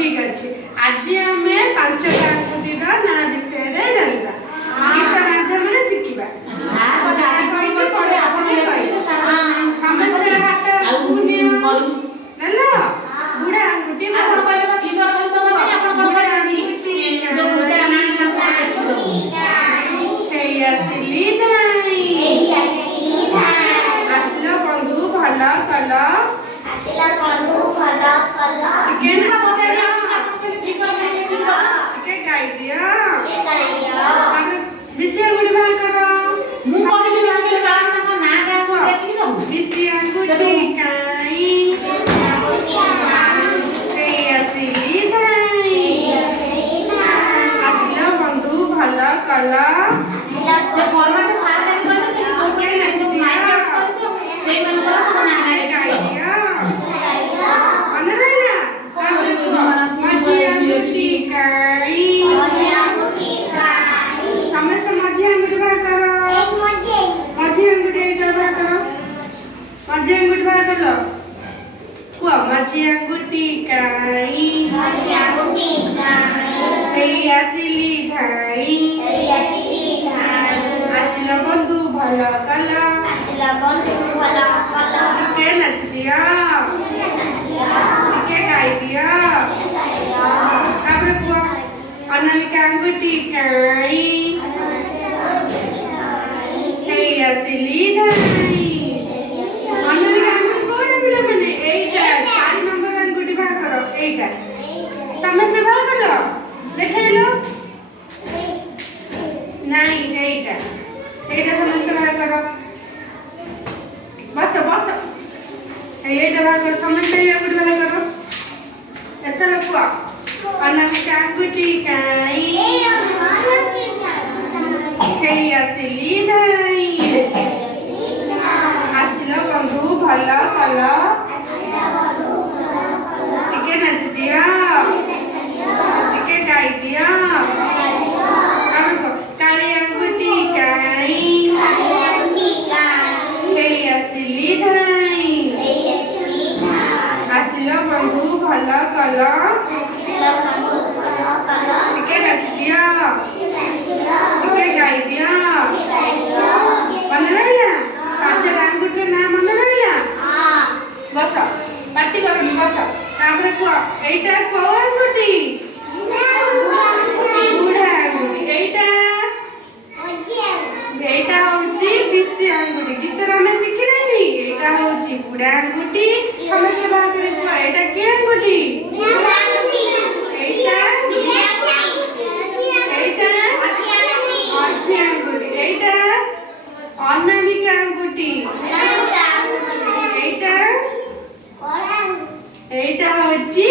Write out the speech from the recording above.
ठीक अच्छे आज आम पांचटा आकृतिर ना विषय जाना गीत माध्यम शिखा समस्त हाथ बुढ़ा आंगुठी आसलो बंधु भल कल गाई दिया विषय अंगुठी बाहर करो विषय अंगुठी काई आसलो बंधु भल कल से फॉर्मेट सारा देबी कहले कि जो के जो नायक करछ सेई मन कर सब नायक गाई दिया मन रहना माझी अंगुठी काई समस्त माझी अंगुठी बाहर करो माझी अंगुठी इधर बाहर करो माझी अंगुठी बाहर कर लो कुआ माझी अंगुठी काई हे आसिली धाई आसिला बंधु भल कला के नच दिया के गाई दिया तापर कुआ अनामिका अंगुठी काई हे आसिली धाई अनामिका अंगुठी कोडा बिला माने एटा 4 नंबर अंगुठी बाहर करो एटा समस्त बाहर करो देखेलो नहीं एटा एटा समस्त बाहर करो बस बस एटा बाहर करो समस्त अंगुठी बाहर करो एतला कुआ अनामिका अंगुठी काई हे आसिली धाई आसिला बंधु भल कल टिके नच दिया टिके गाई दिया काली अंगुठी काई हे आसिली धाई आसिला बंधु भल कल टिके नच दिया टिके गाई दिया मन रहा पांचटा अंगुठी ना मन रहा बस पार्टी कर बस तापर को एटा को अंगुठी बुढ़ा अंगुठी एटा होची विषय अंगुठी गीत में शिखिलेनी एटा होची बुढ़ा अंगुठी समस्त बाहर करे को एटा के अंगुठी एटा अच्छी अंगुठी एटा अनामिका अंगुठी एटा होची